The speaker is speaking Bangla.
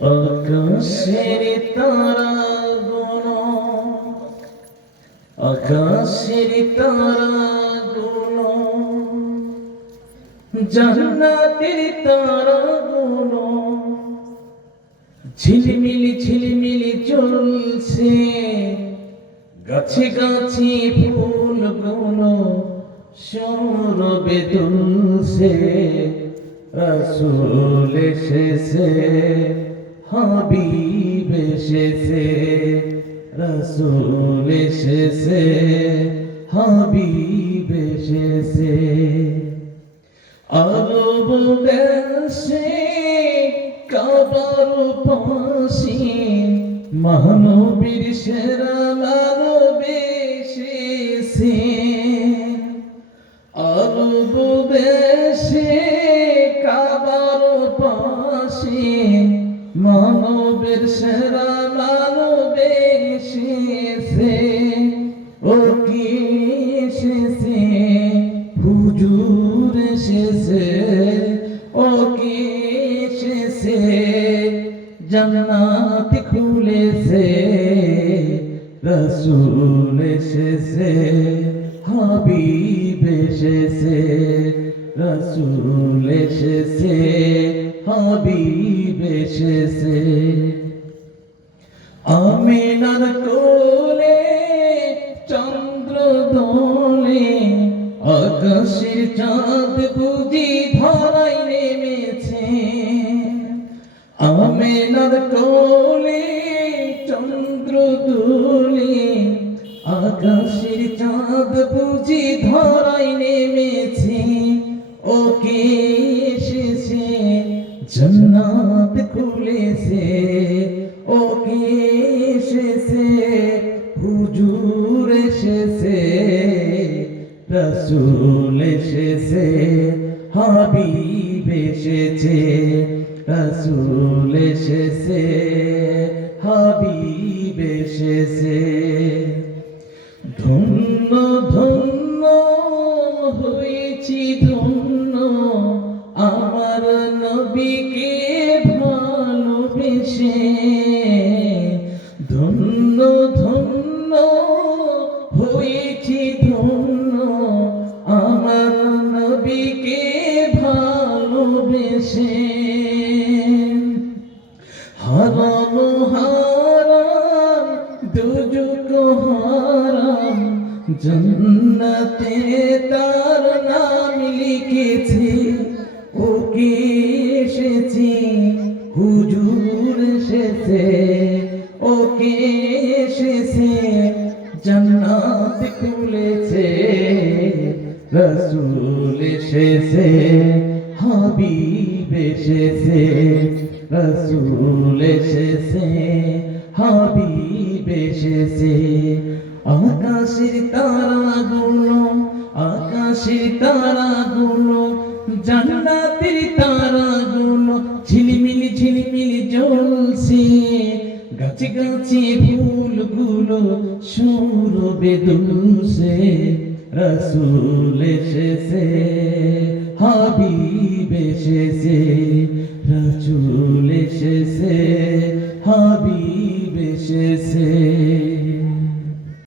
আকাশের তারাগুলো, আকাশের তারাগুলো, জান্নাতের তারাগুলো ঝিলমিলি ঝিলমিলি জ্বলছে। গাছে গাছে ফুলগুলো সৌরভে দুলছে। রাসূল এসেছে, হাবিব এসেছে, রাসূল এসেছে, হাবিব এসেছে। আরব দেশে কাবার পাশে মানবীর সেরা মানব এসেছে। আরব দেশে কাবার পাশে মানবের সেরা মানব এসেছে। ও কি এসেছে, হুজুর এসেছে। ও কি এসেছে, জান্নাত খুলেছে। রাসূল এসেছে, হাবিব এসেছে, রাসূল এসেছে, হাবিব এসেছে। আমিনার কোলে চন্দ্র দোলে, আকাশের চাঁদ বুঝি ধরায় নেমেছে। আমিনার কোলে চন্দ্র দোলে, আকাশের চাঁদ বুঝি ধরায় নেমেছে। ও কে এসেছে, জান্নাত খুলেছে। ও কে এসেছে, হুজুর এসেছে, রাসূল এসেছে, হাবিব এসেছে, রাসূল এসেছে, হাবিব এসেছে। ধন্য ধন্য হয়েছি ধন্য, আমার নবীকে ভালোবেসে। ধন্য ধন্য হয়েছি ধন্য, আমার নবীকে ভালোবেসে। হারাম হারাম দুজক হারাম, জান্নাতে তার নাম লিখেছে। ও কে এসেছে, হুজুর এসেছে। ও কে এসেছে, জান্নাত খুলেছে। রাসূল এসেছে, হাবিব এসেছে, রাসূল এসেছে, হাবিব এসেছে। আকাশের তারাগুলো, আকাশের তারাগুলো, জান্নাতের তারাগুলো ঝিলমিলি ঝিলমিলি জ্বলছে। গাছে গাছে ফুলগুলো সৌরভে দুলছে। রাসূল এসেছে, হাবিব এসেছে,